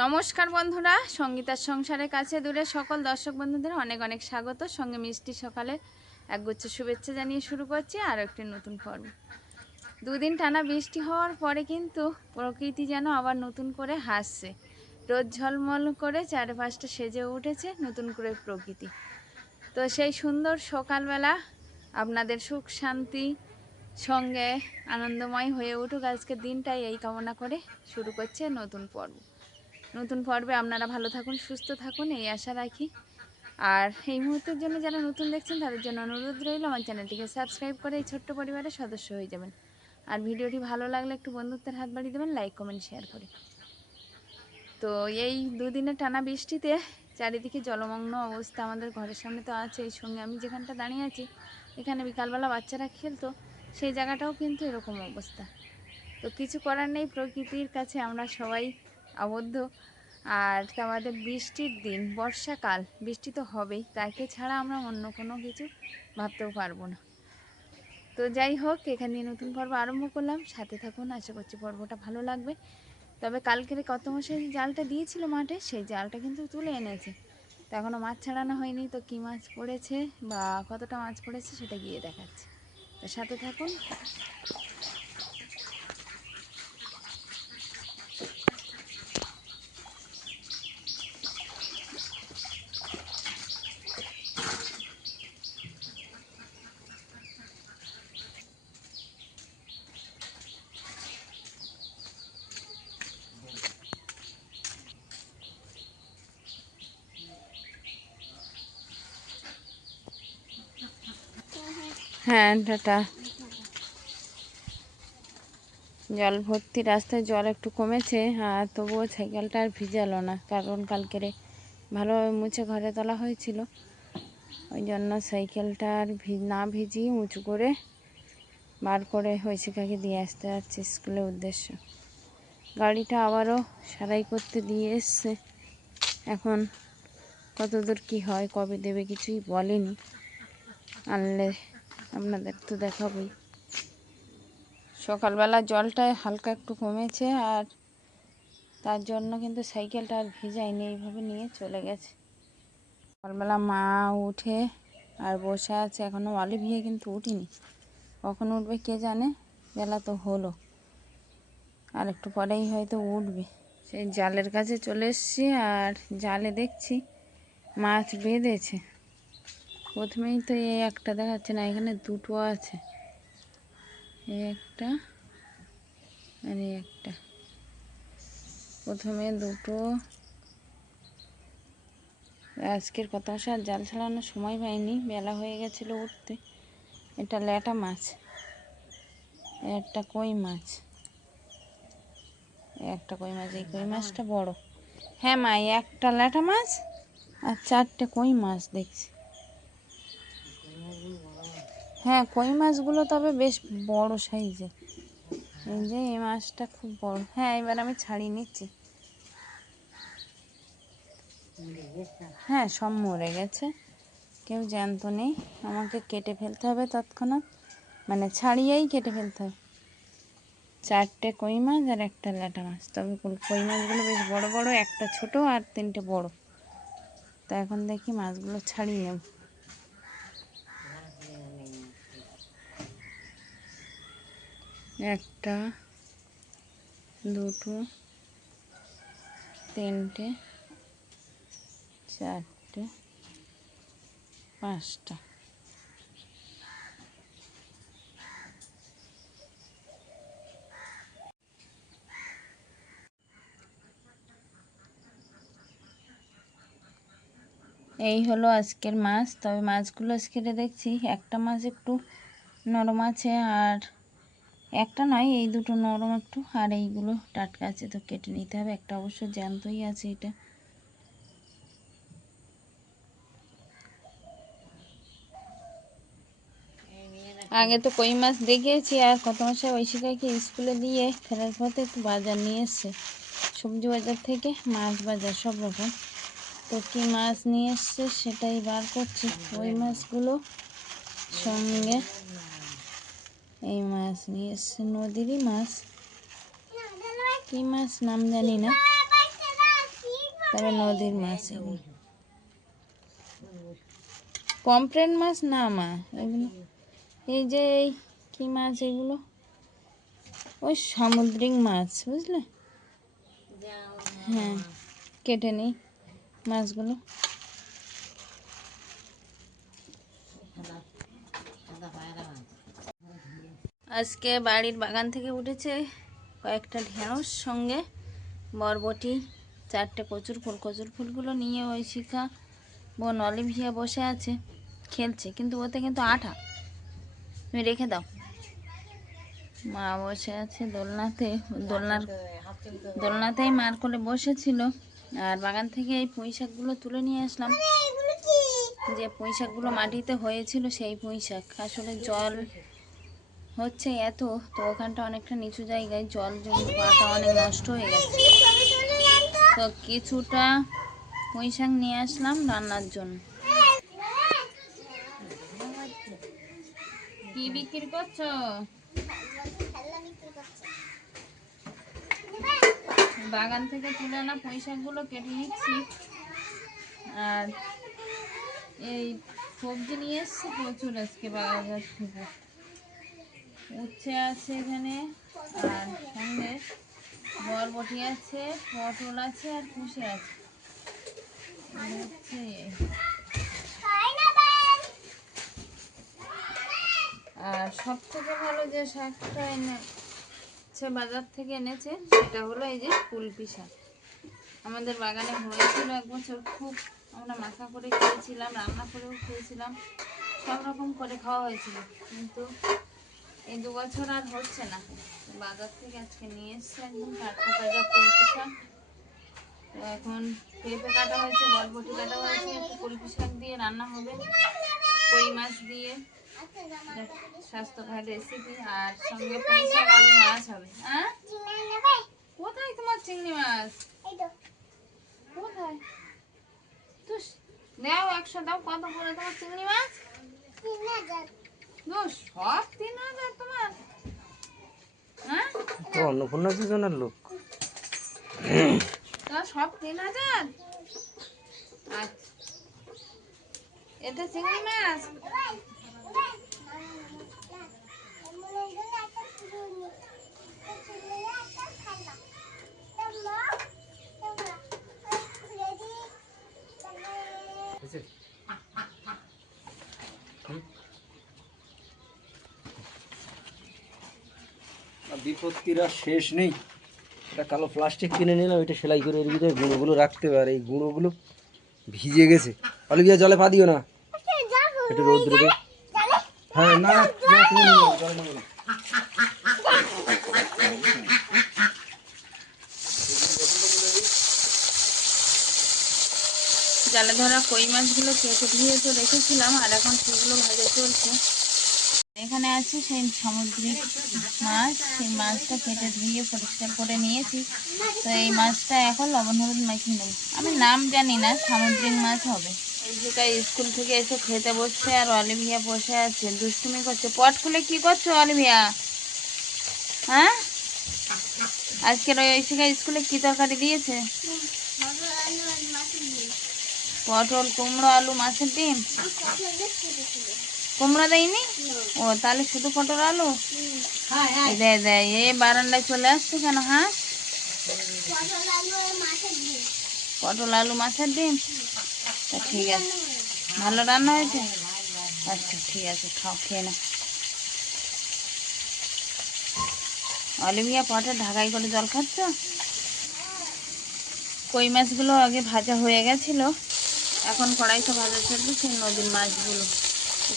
নমস্কার বন্ধুরা, সঙ্গীতার সংসারের কাছে দূরে সকল দর্শক বন্ধুদের অনেক অনেক স্বাগত। সঙ্গে মিষ্টি সকালে একগুচ্ছ শুভেচ্ছা জানিয়ে শুরু করছি আর একটি নতুন পর্ব। দুদিন টানা বৃষ্টি হওয়ার পরে কিন্তু প্রকৃতি যেন আবার নতুন করে হাসছে। রোদ ঝলমল করে চারপাশটা সেজে উঠেছে নতুন করে প্রকৃতি। তো সেই সুন্দর সকালবেলা আপনাদের সুখ শান্তি সঙ্গে আনন্দময় হয়ে উঠুক আজকের দিনটাই, এই কামনা করে শুরু করছে নতুন পর্ব। নতুন পর্বে আপনারা ভালো থাকুন, সুস্থ থাকুন, এই আশা রাখি। আর এই মুহূর্তের জন্য যারা নতুন দেখছেন তাদের জন্য অনুরোধ রইল আমার চ্যানেলটিকে সাবস্ক্রাইব করে এই ছোট্ট পরিবারের সদস্য হয়ে যাবেন। আর ভিডিওটি ভালো লাগলে একটু বন্ধুত্বের হাত বাড়িয়ে দেবেন, লাইক কমেন্ট শেয়ার করে। তো এই দুদিনের টানা বৃষ্টিতে চারিদিকে জলমগ্ন অবস্থা। আমাদের ঘরের সামনে তো আছে, এই সঙ্গে আমি যেখানটা দাঁড়িয়ে আছি এখানে বিকালবেলা বাচ্চারা খেলতো, সেই জায়গাটাও কিন্তু এরকম অবস্থা। তো কিছু করার নেই, প্রকৃতির কাছে আমরা সবাই আবদ্ধ। আর আমাদের বৃষ্টির দিন, বর্ষাকাল, বৃষ্টি তো হবেই, তাকে ছাড়া আমরা অন্য কোনো কিছু ভাবতেও পারবো না। তো যাই হোক, এখানে নতুন পর্ব আরম্ভ করলাম, সাথে থাকুন, আশা করছি পর্বটা ভালো লাগবে। তবে কালকের কত মশাই জালটা দিয়েছিল মাঠে, সেই জালটা কিন্তু তুলে এনেছে, তো এখনও মাছ ছাড়ানো হয়নি। তো কী মাছ পড়েছে বা কতটা মাছ পড়েছে সেটা গিয়ে দেখাচ্ছে, তো সাথে থাকুন। হ্যাঁ, টাটা। জল ভর্তি রাস্তায় জল একটু কমেছে, আর তবুও সাইকেলটা আর ভিজালো না, কারণ কালকেরে ভালোভাবে মুছে ঘরে তোলা হয়েছিল, ওই জন্য সাইকেলটা আর না ভিজিয়ে উঁচু করে বার করে ঐশিকাকে দিয়ে আসতে যাচ্ছে স্কুলের উদ্দেশ্য। গাড়িটা আবারও সারাই করতে দিয়ে এসছে, এখন কতদূর কি হয়, কবে দেবে কিছুই বলেনি, আনলে আপনাদের তো দেখাবই। সকালবেলা জলটা হালকা একটু কমেছে, আর তার জন্য কিন্তু সাইকেলটা আর ভিজায়নি, এইভাবে নিয়ে চলে গেছে। সকালবেলা মা উঠে আর বসে আছে, এখনও অলিভিয়া কিন্তু উঠিনি, কখন উঠবে কে জানে, বেলা তো হলো, আর একটু পরেই হয়তো উঠবে। সেই জালের কাছে চলে এসেছি, আর জালে দেখছি মাছ বেঁধেছে। প্রথমেই তো এই একটা দেখাচ্ছে না, এখানে দুটো আছে, এই একটা আর এই একটা, প্রথমে দুটো। আজকের কত আর জাল ছাড়ানোর সময় পাইনি, বেলা হয়ে গেছিলো উঠতে। এটা ল্যাটা মাছ, একটা কই মাছ, একটা কই মাছ, এই কই মাছটা বড়। হ্যাঁ মা, একটা ল্যাটা মাছ আর চারটে কই মাছ দেখছি। হ্যাঁ, কই মাছগুলো তবে বেশ বড় সাইজের। এই যে এই মাছটা খুব বড়। হ্যাঁ, এবার আমি ছাড়িয়ে নিচ্ছি। হ্যাঁ, সব মরে গেছে, কেউ জ্যান্ত নেই, আমাকে কেটে ফেলতে হবে তৎক্ষণাৎ, মানে ছাড়িয়েই কেটে ফেলতে হবে। চারটে কই মাছ আর একটা ল্যাটা মাছ, তবে কই মাছগুলো বেশ বড় বড়, একটা ছোট আর তিনটে বড়। তো এখন দেখি মাছগুলো ছাড়িয়ে নেব। একটা, দুটো, তিনটে, চারটে, পাঁচটা। এই হলো আজকের মাছ। তবে মাছগুলো কেটে দেখছি একটা মাছ একটু নরম আছে, আর একটা নয়, এই দুটো নরম একটু, আর এইগুলো টাটকা আছে, তো কেটে নিতে হবে। একটা অবশ্য জ্যান্তই আছে এটা। আগে তো কই মাছ দেখিয়েছি, আর কত মাসে ঐশিকাকে স্কুলে দিয়ে ফেরার পথে একটু বাজার নিয়ে এসছে, সবজি বাজার থেকে মাছ বাজার সব রকম। তো কী মাছ নিয়ে এসছে সেটাই বার করছি। ওই মাছগুলো সঙ্গে এই মাছ নিয়ে এসছে, নদীরই মাছ, কী মাছ নাম জানি না, তবে নদীর মাছ এগুলো। পমফ্রেট মাছ না মা, এগুলো এই যে এই কী মাছ এগুলো, ওই সামুদ্রিক মাছ বুঝলে। হ্যাঁ, কেটে নেই মাছগুলো। আজকে বাড়ির বাগান থেকে উঠেছে কয়েকটা ঢেঁড়স, সঙ্গে বরবটি, 4টে কচুর ফুল। কচুর ফুলগুলো নিয়ে ওই শিখা বোন অলিভিয়া বসে আছে, খেলছে, কিন্তু ওতে কিন্তু আঠা, তুমি রেখে দাও। মা বসে আছে দোলনাতে, দোলনাতেই মার করে বসেছিল। আর বাগান থেকে এই পুঁই শাকগুলো তুলে নিয়ে আসলাম, যে পুঁই শাকগুলো মাটিতে হয়েছিল সেই পুঁই শাক। আসলে জল হচ্ছে এত, তো ওখানটা অনেকটা নিচু জায়গায়, জল জমে পাতা অনেক নষ্ট হয়ে গেছে, তো কিছুটা পুঁই শাক নিয়ে আসলাম রান্নার জন্য। কি বিক্রি করছো? বাগান থেকে তুলে আনা পুঁই শাকগুলো কেটে নিচ্ছি। আর এই সবজি নিয়ে এসছি প্রচুর আজকে বাজার থেকে। উচ্ছে আছে এখানে, আর সঙ্গে বরবটি আছে, পটল আছে, আর কুশে আছে। আর সব থেকে ভালো যে শাকটা এনেছে বাজার থেকে এনেছে, সেটা হলো এই যে কুলপি শাক। আমাদের বাগানে হয়েছিল এক বছর, খুব আমরা মাখা করে খেয়েছিলাম, রান্না করেও খেয়েছিলাম, সব রকম করে খাওয়া হয়েছিল। কিন্তু এই 2 বছর আর হচ্ছে না। বাজার থেকে আজকে নিয়ে এসছে একদম টাটকা তাজা কুলপি শাক। তো এখন পেঁপে কাটা হয়েছে, বরবটি কাটা হয়েছে, একটু কুলপি শাক দিয়ে রান্না হবে, কই মাছ দিয়ে, স্বাস্থ্যকর রেসিপি। আর সঙ্গে পুঁই শাক, আলু, মাছ হবে। হ্যাঁ, কোথায় তোমার চিংড়ি মাছ? কোথায়? তো দাও 100 দাও। কত করে তোমার চিংড়ি মাছ? 3000। সব 3000 তোমার? হ্যাঁ, তো অন্নপূর্ণা যোজনার লোক। সব 3000? আচ্ছা, এটা চিংড়ি মাছ। বিপত্তির আর শেষ নেই। এটা কালো প্লাস্টিক কিনে নিলাম, এটা সেলাই করে এর ভিতরে গুঁড়োগুলো রাখতে পারে। এই গুঁড়োগুলো ভিজে গেছে। অলিভিয়া জলে পা দিও না, একটু রোদ্রে দে। হ্যাঁ, না তুমি জলে নেবো না। জালে ধরা কই মাছগুলো কেটে ধুয়ে তো রেখেছিলাম, আর এখন সেগুলো ভাজা চলছে। এখানে আছে সেই সামুদ্রিক মাছ, সেই মাছটা কেটে ধুয়ে পরিষ্কার করে নিয়েছি। তো এই মাছটা এখন লবণ হলুদ মাখিয়ে নেব। আমি নাম জানি না, সামুদ্রিক মাছ হবে। এই যে স্কুল থেকে এসে খেতে বসছে, আর অলিভিয়া বসে আছে, দুষ্টুমি করছে। পট খুলে কি করছো অলিভিয়া? হ্যাঁ, আজকের ওই ঐশিকা স্কুলে কি তরকারি দিয়েছে? পটল, কুমড়ো, আলু, মাছের ডিম। কুমড়ো দেয়নি? ও, তাহলে শুধু পটল আলু দেয় দেয়। এ বারান্দায় চলে আসছে কেন? হ্যাঁ, পটল আলু মাছের ডিম। তা ঠিক আছে, ভালো রান্না হয়েছে। আচ্ছা ঠিক আছে, খাও, খেয়ে না। অলিভিয়া পটে ঢাকাই করে জল খাচ্ছ? কই মাছগুলো আগে ভাজা হয়ে গেছিলো, এখন কড়াইতে ভাজা চলছে সেই নদীর মাছগুলো।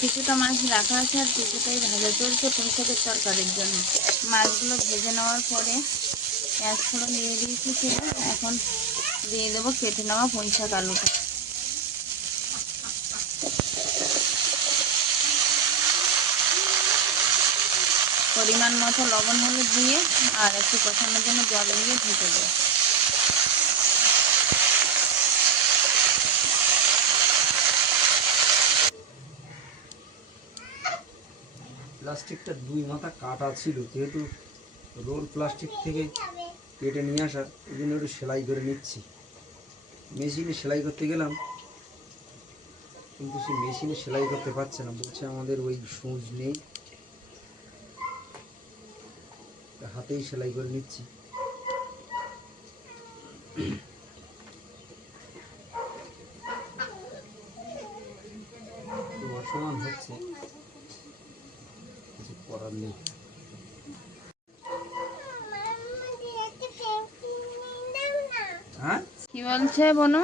কিছুটা মাছ রাখা আছে, আর কিছুটাই ভাজা চলছে পুঁই শাকের তরকারির জন্য। মাছগুলো ভেজে নেওয়ার পরে পেঁয়াজ ফোড়ন দিয়ে দিয়েছি তেল, এখন দিয়ে দেবো কেটে নেওয়া পুঁই শাক আলুটা। পরিমাণ মতো লবণ হলুদ দিয়ে আর একটু কষানোর জন্য জল দিয়ে ঢেকে দেবো। প্লাস্টিকটা 2 মাথা কাটা ছিল, যেহেতু রোল প্লাস্টিক থেকে কেটে নিয়ে আসা, এই জন্য একটু সেলাই করে নিচ্ছি। মেশিনে সেলাই করতে গেলাম, কিন্তু সে মেশিনে সেলাই করতে পারছে না, বলছে আমাদের ওই সূচ নেই, হাতেই সেলাই করে নিচ্ছি। তো অসমান হচ্ছে, কিছু করার নেই। হ্যাঁ কি বলছে বনু?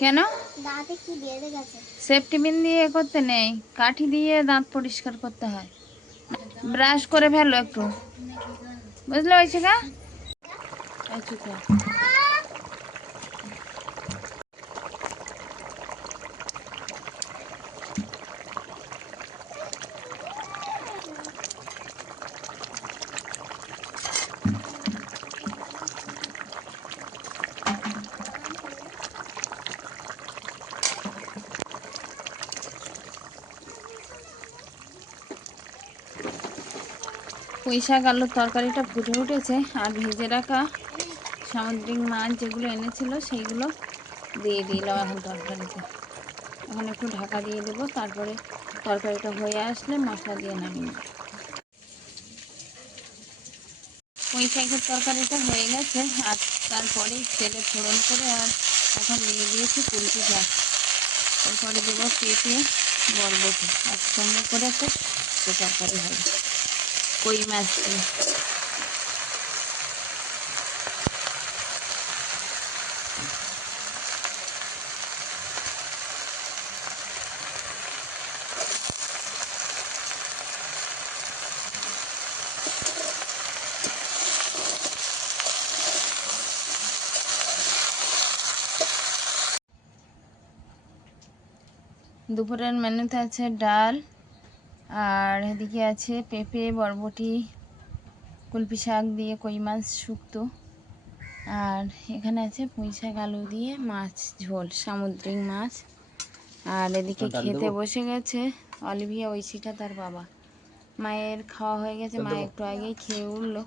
কেন? দাঁতে কি বেঁধে গেছে? সেফটি পিন দিয়ে এ করতে নেই, কাঠি দিয়ে দাঁত পরিষ্কার করতে হয়। ব্রাশ করে ফেলো একটু, বুঝলে ঐশিকা? এই চুপ কর। পুঁই শাক আলুর তরকারিটা ফুটে উঠেছে, আর ভেজে রাখা সামুদ্রিক মাছ যেগুলো এনেছিল সেইগুলো দিয়ে দিলাম এখন তরকারিতে। এখন একটু ঢাকা দিয়ে দেবো, তারপরে তরকারিটা হয়ে আসলে মশলা দিয়ে নামিয়ে নেব। পুঁই শাকের তরকারিটা হয়ে গেছে, আর তারপরে তেলে ফোড়ন করে আর এখন দিয়ে দিয়েছি কুলপি শাক, তারপরে দেবো পেঁপে বরবটি, একসঙ্গে করে একটা তরকারি হবে কই মাছ দিয়ে। দুপুরের মেনুতে আছে ডাল, আর এদিকে আছে পেঁপে বরবটি কুলপি শাক দিয়ে কই মাছ শুক্তো, আর এখানে আছে পুঁই শাক আলু দিয়ে মাছ ঝোল সামুদ্রিক মাছ। আর এদিকে খেতে বসে গেছে অলিভিয়া, ঐশিকা তার বাবা। মায়ের খাওয়া হয়ে গেছে, মা একটু আগেই খেয়ে উঠলো,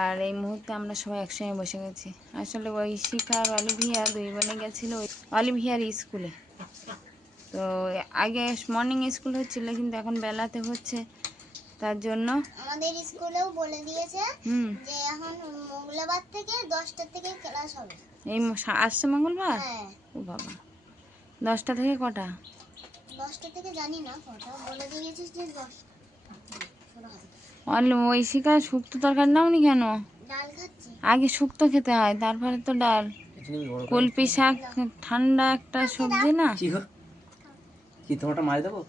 আর এই মুহূর্তে আমরা সবাই একসঙ্গে বসে গেছি। আসলে ঐশিকা আর অলিভিয়া দুই বোনে গেছিলো অলিভিয়ার স্কুলে। তো আগে মর্নিং স্কুল হচ্ছিল, কিন্তু এখন বেলাতে হচ্ছে, তার জন্য আমাদের স্কুলেও বলে দিয়েছে যে এখন মঙ্গলবার থেকে 10টা থেকে ক্লাস হবে। এই আসছে মঙ্গলবার? হ্যাঁ। ও বাবা, 10টা থেকে কটা? 10টা থেকে জানি না কটা, বলে দিয়েছে যে 10 ঐশিকা শুক্তো তরকারি নাওনি কেন? ডাল খাচ্ছি। আগে শুক্তো খেতে হয়, তারপরে তো ডাল। কুলপি শাক ঠান্ডা একটা সবজি না? কি তোমারটা মারি দেবো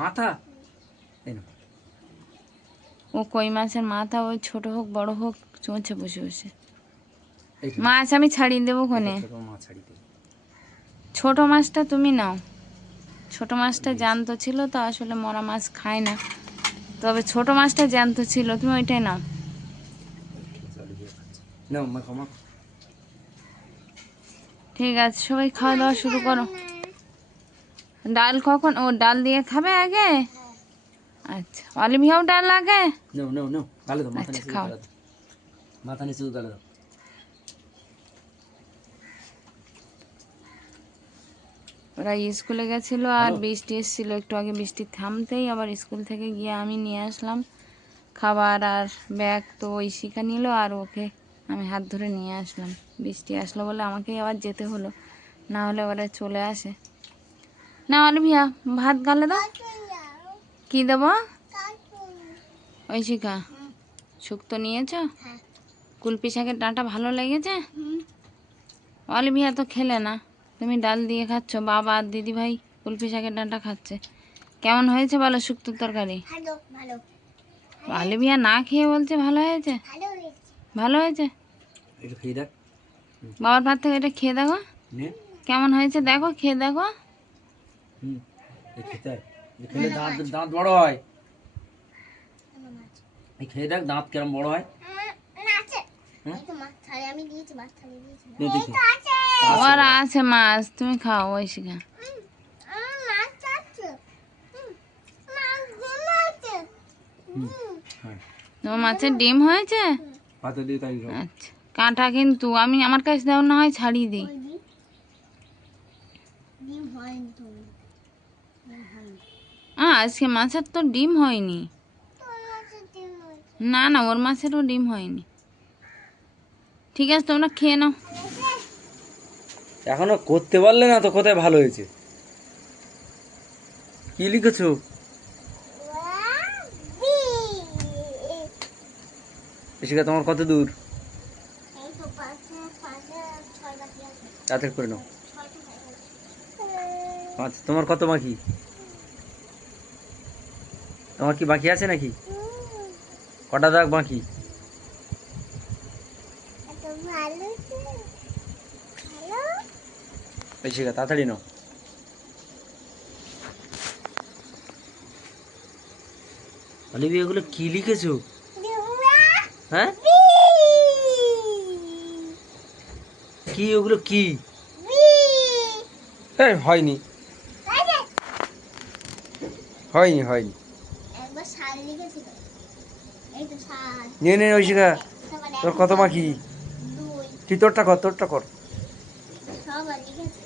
মাথা? ও কই মাছের মাথা, ওই ছোট হোক বড় হোক চলছে বসে বসে। মাছ আমি ছাড়িয়ে দেবো কোনে? ছোট মাছটা তুমি নাও, ছোট মাছটা জ্যান্ত ছিল তো, আসলে মরা মাছ খায় না, তবে ছোট মাছটা জ্যান্ত ছিল, তুমি ওইটাই নাও। ঠিক আছে, সবাই খাওয়া দাওয়া শুরু করো। ডাল কখন? ও ডাল দিয়ে খাবে আগে? আচ্ছা, অলিভিয়াও ডাল আগে? আচ্ছা খাও। মাথা নিচে গালে দাও। ওরা স্কুলে গেছিলো আর বৃষ্টি এসেছিল একটু আগে, বৃষ্টি থামতেই আবার স্কুল থেকে গিয়ে আমি নিয়ে আসলাম খাবার আর ব্যাগ। তো ঐশিকা নিল আর ওকে আমি হাত ধরে নিয়ে আসলাম। বৃষ্টি আসলো বলে আমাকেই আবার যেতে হলো, না হলে ওরা চলে আসে। না অলিভিয়া, ভাত গালে দাও। কি দেবো? ঐশিকা, শুক্তো নিয়েছ? কুলপি শাকের ডাঁটা ভালো লেগেছে? অলিভিয়া তো খেলে না, তুমি ডাল দিয়ে খাচ্ছ, বাবা আর দিদি ভাই কুলপি শাকের ডাঁটা খাচ্ছে। কেমন হয়েছে বলো শুক্তোর তরকারি? ভালো। অলিভিয়া না খেয়ে বলছে ভালো হয়েছে। ভালো হয়েছে? একটু খেয়ে দেখ। বাবার ভাত থেকে এটা খেয়ে দেখো কেমন হয়েছে, দেখো খেয়ে দেখো। খেলে দাঁত দাঁত বড় হয়, খেয়ে দেখ দাঁত কেমন বড় হয়। ওর আছে মাছ, তুমি খাও ঐশিকা। তোমার মাছের ডিম হয়েছে? পাতে দিয়ে তাই আচ্ছা। কাঁটা কিন্তু আমি আমার কাছে দাও না হয় ছাড়িয়ে দিই। ওই ডিম ডিম হয়নি তো আজকে মাছের তো ডিম হয়নি। তোর মাছের ডিম হয়েছে না না, ওর মাছেরও ডিম হয়নি। ঠিক আছে, তোমরা খেয়ে নাও। এখনো করতে পারলে না তো কোথায় ভালো হয়েছে? কি লিখেছো? ঋষিকা তোমার কত দূর? এই তো পাঁচে পাঁচে ছয় বাকি আছে তাড়াতাড়ি করে নাও। ছয়টা হয়ে গেছে আচ্ছা, তোমার কত বাকি? তোমার কি বাকি আছে নাকি? কটা দাগ বাকি? এত ভালো তো ভালো ঋষিকা তাড়াতাড়ি নাও। অলিভিয়া এগুলো কি লিখেছো? হ্যাঁ, কি ওগুলো কি? হয়নি হয়নি হয়নি। একবার সাল লিখেছিল এই তো সাল নিয়ে নে ঋষিকা, তারপরে তোর কত বাকি? দুই তুই তোরটা কর, তোরটা কর। সব লিখেছে